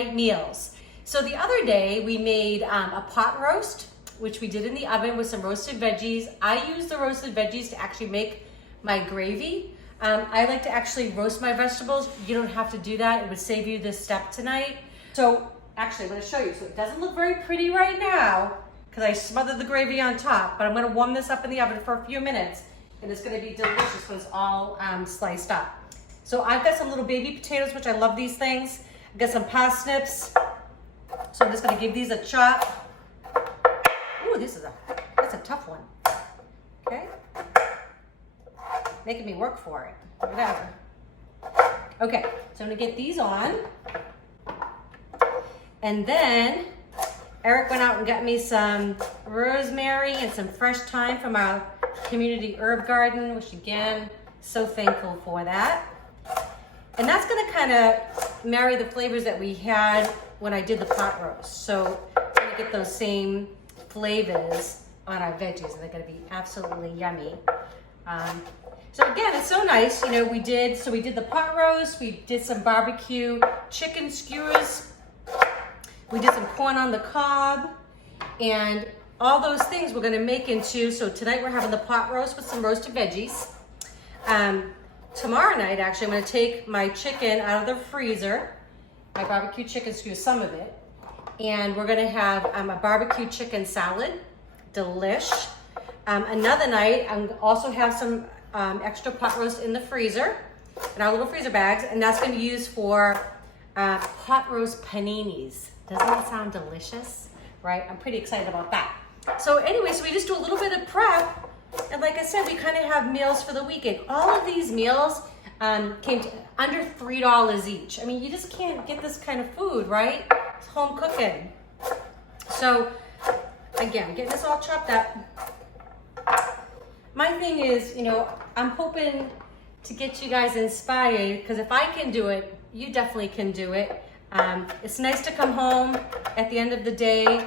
weeknight meals. So the other day we made a pot roast, which we did in the oven with some roasted veggies. I use the roasted veggies to actually make my gravy. I like to actually roast my vegetables. You don't have to do that. It would save you this step tonight. So actually, I'm gonna show you. So it doesn't look very pretty right now because I smothered the gravy on top, but I'm gonna warm this up in the oven for a few minutes and it's gonna be delicious when it's all sliced up. So I've got some little baby potatoes, which I love these things. I've got some parsnips. So I'm just gonna give these a chop. Ooh, that's a tough one. Okay. Making me work for it, whatever. Okay, so I'm gonna get these on. And then Eric went out and got me some rosemary and some fresh thyme from our community herb garden, which again, so thankful for that. And that's gonna kind of marry the flavors that we had when I did the pot roast. So I'm gonna get those same flavors on our veggies and they're gonna be absolutely yummy. So again, it's so nice, you know, we did the pot roast, we did some barbecue chicken skewers, we did some corn on the cob, and all those things we're gonna make into, so tonight we're having the pot roast with some roasted veggies. Tomorrow night, actually, I'm gonna take my chicken out of the freezer, my barbecue chicken skewers, some of it, and we're gonna have a barbecue chicken salad, delish. Another night, I'm also have some extra pot roast in the freezer, in our little freezer bags, and that's gonna be used for pot roast paninis. Doesn't that sound delicious, right? I'm pretty excited about that. So anyway, so we just do a little bit of prep, and like I said, we kind of have meals for the weekend. All of these meals came to under $3 each. I mean, you just can't get this kind of food, right? It's home cooking. So again, getting this all chopped up. My thing is, you know, I'm hoping to get you guys inspired, because if I can do it, you definitely can do it. It's nice to come home at the end of the day.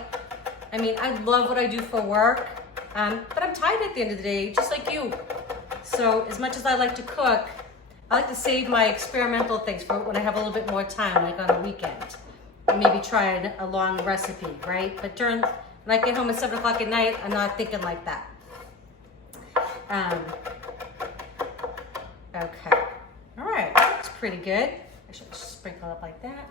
I mean, I love what I do for work, but I'm tired at the end of the day, just like you. So as much as I like to cook, I like to save my experimental things for when I have a little bit more time, like on a weekend. Maybe try a long recipe, right? But when I get home at 7 o'clock at night, I'm not thinking like that. Okay, all right, that's pretty good. I should just sprinkle up like that.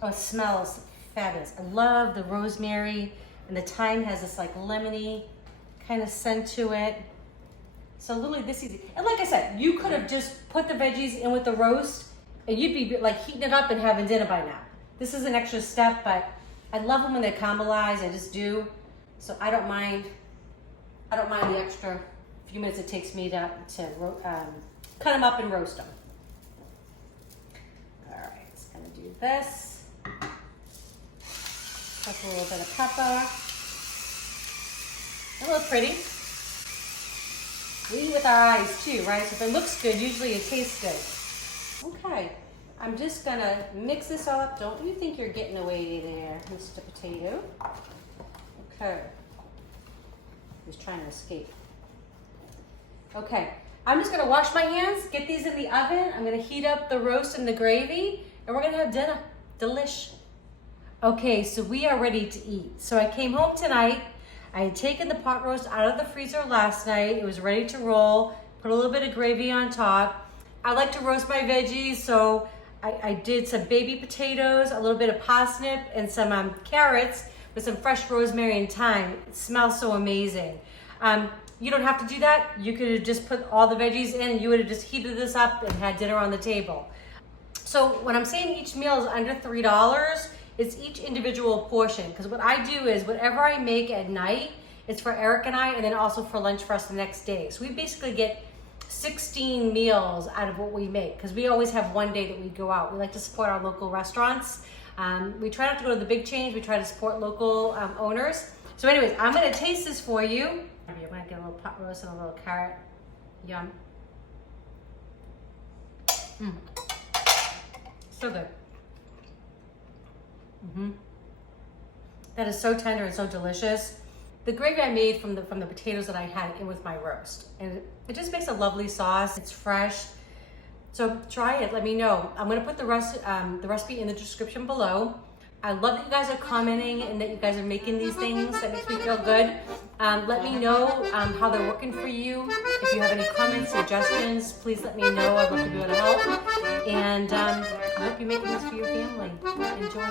Oh, it smells fabulous. I love the rosemary, and the thyme has this like lemony kind of scent to it. So literally this easy. And like I said, you could have just put the veggies in with the roast and you'd be like heating it up and having dinner by now. This is an extra step, but I love them when they're caramelized, I just do. So I don't mind the extra few minutes it takes me to cut them up and roast them. All right, just gonna do this. Put a little bit of pepper. It looks pretty. We eat with our eyes too, right? So if it looks good, usually it tastes good. Okay, I'm just gonna mix this all up. Don't you think you're getting away there, Mr. Potato? Okay. He's trying to escape. Okay, I'm just gonna wash my hands, get these in the oven. I'm gonna heat up the roast and the gravy, and we're gonna have dinner. Delish. Okay, so we are ready to eat. So I came home tonight. I had taken the pot roast out of the freezer last night. It was ready to roll. Put a little bit of gravy on top. I like to roast my veggies, so I did some baby potatoes, a little bit of parsnip, and some carrots with some fresh rosemary and thyme. It smells so amazing. You don't have to do that. You could have just put all the veggies in and you would have just heated this up and had dinner on the table. So when I'm saying each meal is under $3, it's each individual portion. Because what I do is whatever I make at night, it's for Eric and I, and then also for lunch for us the next day. So we basically get 16 meals out of what we make, because we always have one day that we go out. We like to support our local restaurants. We try not to go to the big chains. We try to support local owners. So anyways, I'm gonna taste this for you. I'm gonna get a little pot roast and a little carrot. Yum. So good. That is so tender and so delicious. The gravy I made from the potatoes that I had in with my roast, and it just makes a lovely sauce. It's fresh. So try it, let me know. I'm gonna put the recipe in the description below. I love that you guys are commenting and that you guys are making these things. That makes me feel good. Let me know how they're working for you. If you have any comments, suggestions, please let me know. I'd love to be able to help. And I hope you're making this for your family. Enjoy.